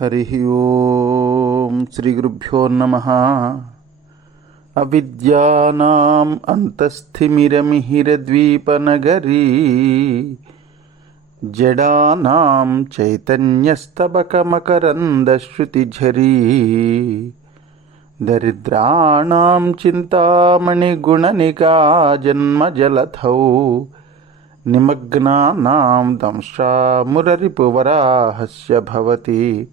हरिः ॐ श्रीगुरुभ्यो नम। अविद्यानाम् अन्तस्थिमिरमिहिरद्वीपनगरी जडानां चैतन्यस्तबकमकरन्दश्रुतिझरी दरिद्राणां चिन्तामणिगुणनिका जन्मजलथौ निमग्नानां दंशामुररिपुवराहस्य भवति।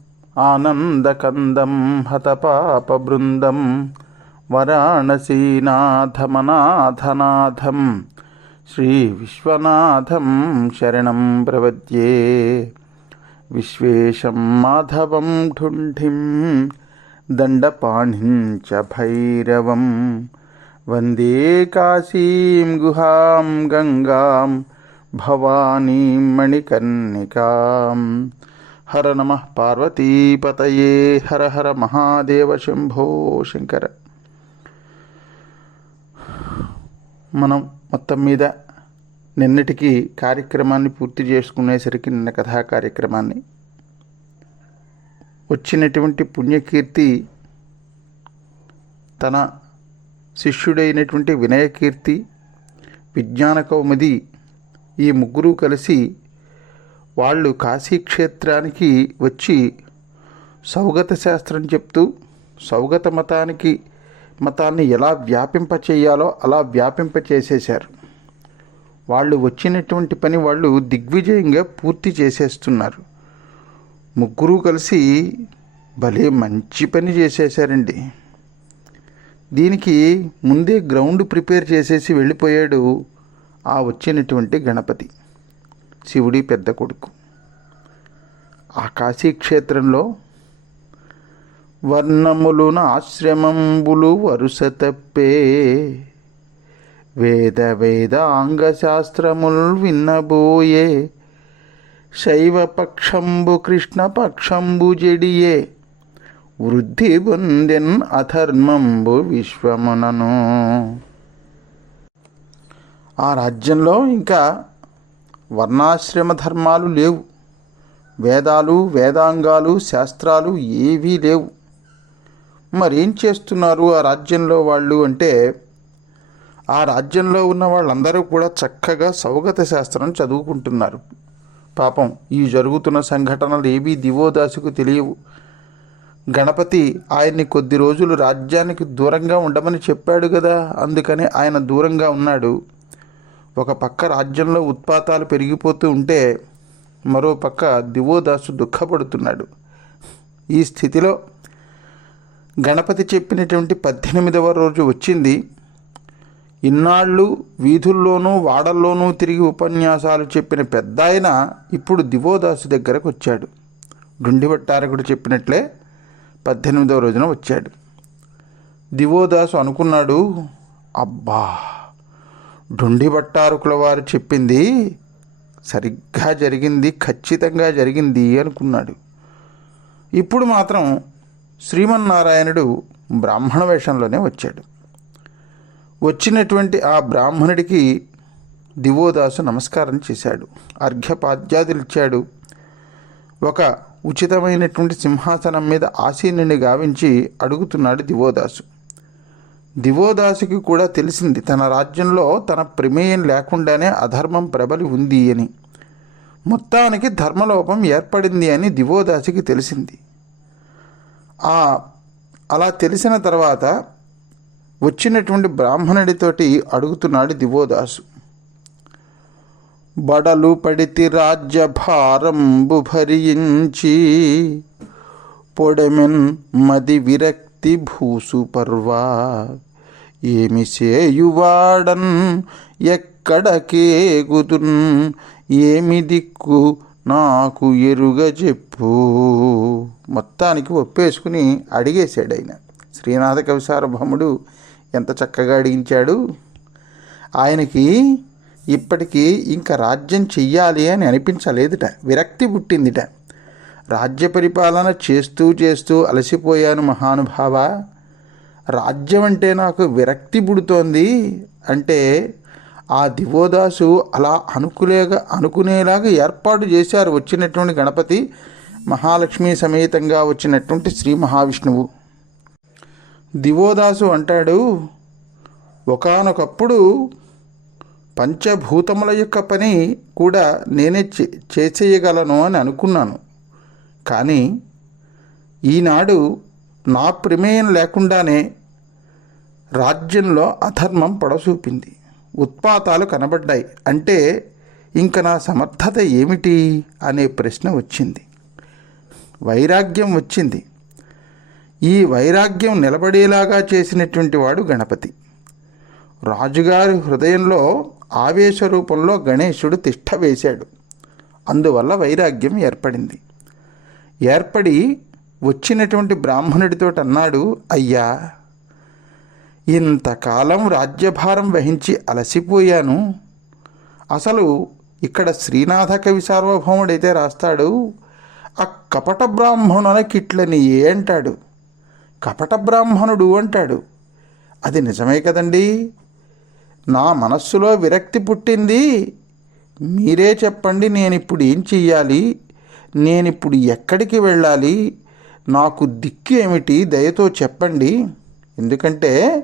ఆనందకందం హతపాపబృందం వారాణసీనాథమనాథనాథం శ్రీవిశ్వనాథం శరణం ప్రవద్యే. విశ్వేశం మాధవం ఢుంఢిం దండపాణిం చ భైరవం. వందే కాశీం గుహాం గంగాం భవానీం మణికర్ణికాం. హర నమ పార్వతీపతయే హర హర మహాదేవ శంభో శంకర. మనం మొత్తం మీద నిన్నటికి కార్యక్రమాన్ని పూర్తి చేసుకునేసరికి నిన్న కథా కార్యక్రమాన్ని. వచ్చినటువంటి పుణ్యకీర్తి తన శిష్యుడైనటువంటి వినయకీర్తి విజ్ఞాన కౌముది ఈ ముగ్గురు కలిసి వాళ్ళు కాశీక్షేత్రానికి వచ్చి సౌగత శాస్త్రం చెప్తూ సౌగత మతానికి మతాన్ని ఎలా వ్యాపింపచేయాలో అలా వ్యాపింపచేసేశారు. వాళ్ళు వచ్చినటువంటి పని వాళ్ళు దిగ్విజయంగా పూర్తి చేసేస్తున్నారు. ముగ్గురు కలిసి భలే మంచి పని చేసేశారండి. దీనికి ముందే గ్రౌండ్ ప్రిపేర్ చేసేసి వెళ్ళిపోయాడు ఆ వచ్చినటువంటి గణపతి. శివుడి పెద్ద కొడుకు. ఆ కాశీక్షేత్రంలో వర్ణములున ఆశ్రమంబులు వరుస తప్పే. వేద వేదాంగ శాస్త్రములు విన్నబోయే. శైవ పక్షంబు కృష్ణ పక్షంబు జడియే. వృద్ధి పొందెన్ అధర్మంబు విశ్వమునను. ఆ రాజ్యంలో ఇంకా వర్ణాశ్రమ ధర్మాలు లేవు. వేదాలు వేదాంగాలు శాస్త్రాలు ఏవీ లేవు. మరేం చేస్తున్నారు ఆ రాజ్యంలో వాళ్ళు అంటే ఆ రాజ్యంలో ఉన్న వాళ్ళందరూ కూడా చక్కగా సౌగత శాస్త్రం చదువుకుంటున్నారు. పాపం ఈ జరుగుతున్న సంఘటనలు ఏవీ దివోదాసుకు తెలియవు. గణపతి ఆయన్ని కొద్ది రోజులు రాజ్యానికి దూరంగా ఉండమని చెప్పాడు కదా అందుకని ఆయన దూరంగా ఉన్నాడు. ఒక పక్క రాజ్యంలో ఉత్పాతాలు పెరిగిపోతూ ఉంటే మరో పక్క దివోదాసు దుఃఖపడుతున్నాడు. ఈ స్థితిలో గణపతి చెప్పినటువంటి పద్దెనిమిదవ రోజు వచ్చింది. ఇన్నాళ్ళు వీధుల్లోనూ వాడల్లోనూ తిరిగి ఉపన్యాసాలు చెప్పిన పెద్ద ఆయన ఇప్పుడు దివోదాసు దగ్గరకు వచ్చాడు. గుండివట్టారకుడు చెప్పినట్లే పద్దెనిమిదవ రోజున వచ్చాడు. దివోదాసు అనుకున్నాడు అబ్బా! డుండి భట్టారకుల వారు చెప్పింది సరిగ్గా జరిగింది ఖచ్చితంగా జరిగింది అనుకున్నాడు. ఇప్పుడు మాత్రం శ్రీమన్నారాయణుడు బ్రాహ్మణ వేషంలోనే వచ్చాడు. వచ్చినటువంటి ఆ బ్రాహ్మణుడికి దివోదాసు నమస్కారం చేశాడు. అర్ఘ్యపాద్యాదులు ఇచ్చాడు ఒక ఉచితమైనటువంటి సింహాసనం మీద ఆసీనుని గావించి అడుగుతున్నాడు దివోదాసు దివోదాసుకి కూడా తెలిసింది తన రాజ్యంలో తన ప్రమేయం లేకుండానే అధర్మం ప్రబలి ఉంది అని. మొత్తానికి ధర్మలోపం ఏర్పడింది అని దివోదాసుకి తెలిసింది. ఆ అలా తెలిసిన తర్వాత వచ్చినటువంటి బ్రాహ్మణుడితోటి అడుగుతున్నాడు దివోదాసు. బడలు పడితి రాజ్య భారంబు భరించి పొడమెన్ మది విరక్తి భూసు పర్వా. ఏమి చేయువాడన్? ఎక్కడకేగుతున్ ఏమి దిక్కు? నాకు ఎరుగ చెప్పు. మొత్తానికి ఒప్పేసుకుని అడిగేశాడు ఆయన. శ్రీనాథ కవి సార్వభౌముడు ఎంత చక్కగా అడిగించాడు? ఆయనకి ఇప్పటికీ ఇంకా రాజ్యం చెయ్యాలి అని అనిపించలేదుట. విరక్తి పుట్టిందిట. రాజ్య పరిపాలన చేస్తూ చేస్తూ అలసిపోయాను మహానుభావ. రాజ్యం అంటే నాకు విరక్తి పుడుతోంది అంటే ఆ దివోదాసు అలా అనుకులేగా అనుకునేలాగా ఏర్పాటు చేశారు వచ్చినటువంటి గణపతి మహాలక్ష్మి సమేతంగా వచ్చినటువంటి శ్రీ మహావిష్ణువు. దివోదాసు అంటాడు ఒకానొకప్పుడు పంచభూతముల యొక్క పని కూడా నేనే చే చేసేయగలను అని అనుకున్నాను. కానీ ఈనాడు నా ప్రమేయం లేకుండానే రాజ్యంలో అధర్మం పొడసూపింది. ఉత్పాతాలు కనబడ్డాయి. అంటే ఇంక నా సమర్థత ఏమిటి? అనే ప్రశ్న వచ్చింది. వైరాగ్యం వచ్చింది. ఈ వైరాగ్యం నిలబడేలాగా చేసినటువంటి వాడు గణపతి. రాజుగారి హృదయంలో ఆవేశ రూపంలో గణేశుడు తిష్ట వేశాడు. అందువల్ల వైరాగ్యం ఏర్పడింది. ఏర్పడి వచ్చినటువంటి బ్రాహ్మణుడితో అన్నాడు అయ్యా ఇంతకాలం రాజ్యభారం వహించి అలసిపోయాను. అసలు ఇక్కడ శ్రీనాథ కవి సార్వభౌముడైతే రాస్తాడు ఆ కపట బ్రాహ్మణులకి ఇట్లని ఏ అంటాడు? కపట బ్రాహ్మణుడు అంటాడు. అది నిజమే కదండి? నా మనస్సులో విరక్తి పుట్టింది. మీరే చెప్పండి నేను ఇప్పుడు ఏం చెయ్యాలి? నేను ఇప్పుడు ఎక్కడికి వెళ్ళాలి? నాకు దిక్కు ఏమిటి? దయతో చెప్పండి. ఎందుకంటే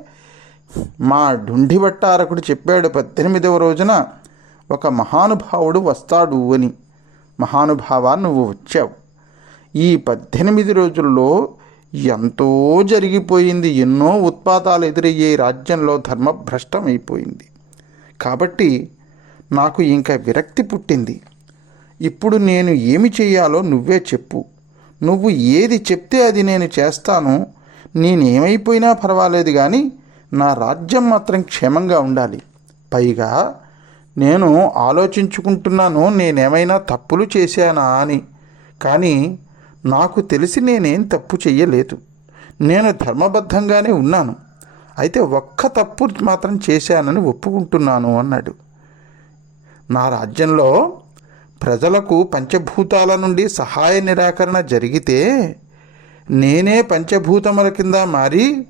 మా డుండి భట్టారకుడు చెప్పాడు పద్దెనిమిదవ రోజున ఒక మహానుభావుడు వస్తాడు అని. మహానుభావ నువ్వు వచ్చావు. ఈ పద్దెనిమిది రోజుల్లో ఎంతో జరిగిపోయింది. ఎన్నో ఉత్పాతాలు ఎదురయ్యే రాజ్యంలో ధర్మభ్రష్టం అయిపోయింది. కాబట్టి నాకు ఇంకా విరక్తి పుట్టింది. ఇప్పుడు నేను ఏమి చేయాలో నువ్వే చెప్పు. నువ్వు ఏది చెప్తే అది నేను చేస్తాను. నేనేమైపోయినా పర్వాలేదు కానీ నా రాజ్యం మాత్రం క్షేమంగా ఉండాలి. పైగా నేను ఆలోచించుకుంటున్నాను నేనేమైనా తప్పులు చేశానా అని. కానీ నాకు తెలిసి నేనేం తప్పు చెయ్యలేదు. నేను ధర్మబద్ధంగానే ఉన్నాను. అయితే ఒక్క తప్పు మాత్రం చేశానని ఒప్పుకుంటున్నాను అన్నాడు. నా రాజ్యంలో ప్రజలకు పంచభూతాల నుండి సహాయ నిరాకరణ జరిగితే నేనే పంచభూతముల కింద మారి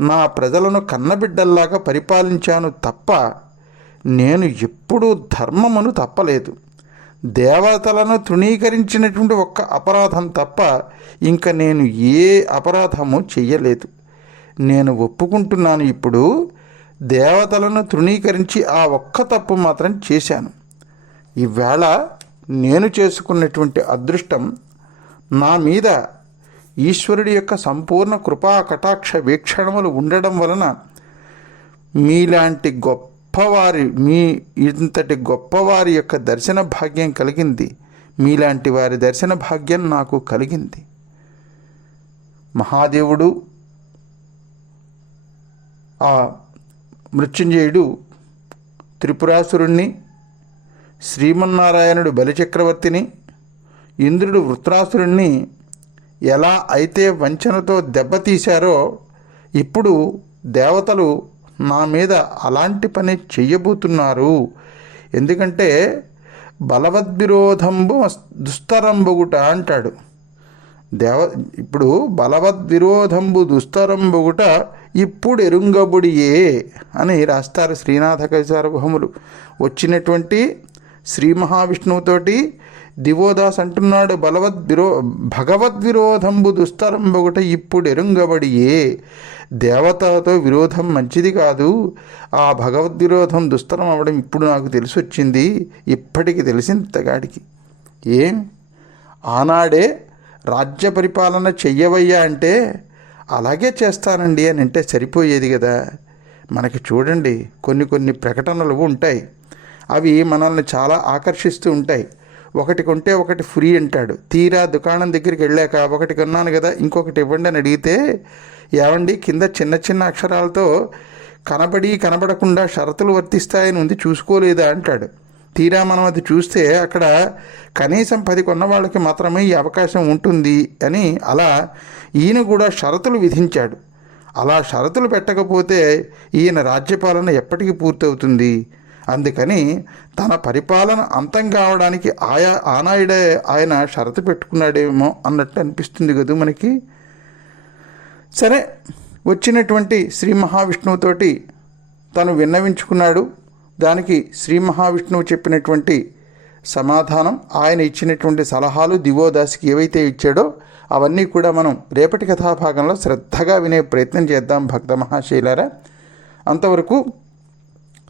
నా ప్రజలను కన్నబిడ్డల్లాగా పరిపాలించాను తప్ప నేను ఎప్పుడూ ధర్మమును తప్పలేదు. దేవతలను తృణీకరించినటువంటి ఒక్క అపరాధం తప్ప ఇంకా నేను ఏ అపరాధము చెయ్యలేదు. నేను ఒప్పుకుంటున్నాను ఇప్పుడు దేవతలను తృణీకరించి ఆ ఒక్క తప్పు మాత్రం చేశాను. ఈవేళ నేను చేసుకున్నటువంటి అదృష్టం నా మీద ఈశ్వరుడి యొక్క సంపూర్ణ కృపా కటాక్ష వీక్షణములు ఉండడం వలన మీలాంటి గొప్పవారి మీ ఇంతటి గొప్పవారి యొక్క దర్శన భాగ్యం కలిగింది. మీలాంటి వారి దర్శన భాగ్యం నాకు కలిగింది. మహాదేవుడు ఆ మృత్యుంజయుడు త్రిపురాసురుణ్ణి శ్రీమన్నారాయణుడు బలిచక్రవర్తిని ఇంద్రుడు వృత్రాసురుణ్ణి ఎలా అయితే వంచనతో దెబ్బతీశారో ఇప్పుడు దేవతలు నా మీద అలాంటి పని చెయ్యబోతున్నారు. ఎందుకంటే బలవద్విరోధంబు దుస్తరంబుగుట అంటాడు. దేవ ఇప్పుడు బలవద్విరోధంబు దుస్తరంబుగుట ఇప్పుడు ఎరుంగబుడియే అని రాస్తారు శ్రీనాథ కైసారభౌములు. వచ్చినటువంటి శ్రీ మహావిష్ణువుతోటి దివోదాస్ అంటున్నాడు బలవద్విరో భగవద్విరోధంబు దుస్తరంబొగట ఇప్పుడు ఎరుంగబడియే. దేవతతో విరోధం మంచిది కాదు. ఆ భగవద్విరోధం దుస్తరం అవ్వడం ఇప్పుడు నాకు తెలిసి వచ్చింది ఇప్పటికి తెలిసింది తగాడికి ఏం? ఆనాడే రాజ్య పరిపాలన చెయ్యవయ్యా అంటే అలాగే చేస్తానండి అని అంటే సరిపోయేది కదా మనకి చూడండి కొన్ని కొన్ని ప్రకటనలు ఉంటాయి. అవి మనల్ని చాలా ఆకర్షిస్తూ ఉంటాయి. ఒకటి కొంటే ఒకటి ఫ్రీ అంటాడు. తీరా దుకాణం దగ్గరికి వెళ్ళాక ఒకటి కొన్నాను కదా ఇంకొకటి ఇవ్వండి అని అడిగితే ఏమండి కింద చిన్న చిన్న అక్షరాలతో కనబడి కనబడకుండా షరతులు వర్తిస్తాయని ఉంది చూసుకోలేదా అంటాడు. తీరా మనం అది చూస్తే అక్కడ కనీసం పది కొన్న వాళ్ళకి మాత్రమే ఈ అవకాశం ఉంటుంది అని అలా ఈయన కూడా షరతులు విధించాడు. అలా షరతులు పెట్టకపోతే ఈయన రాజ్యపాలన ఎప్పటికి పూర్తవుతుంది? అందుకని తన పరిపాలన అంతం కావడానికి ఆయా ఆనాయుడే ఆయన షరతు పెట్టుకున్నాడేమో అన్నట్టు అనిపిస్తుంది కదా మనకి. సరే వచ్చినటువంటి శ్రీ మహావిష్ణువుతోటి తను విన్నవించుకున్నాడు. దానికి శ్రీ మహావిష్ణువు చెప్పినటువంటి సమాధానం ఆయన ఇచ్చినటువంటి సలహాలు దివోదాసికి ఏవైతే ఇచ్చాడో అవన్నీ కూడా మనం రేపటి కథాభాగంలో శ్రద్ధగా వినే ప్రయత్నం చేద్దాం భక్త మహాశైలారా. అంతవరకు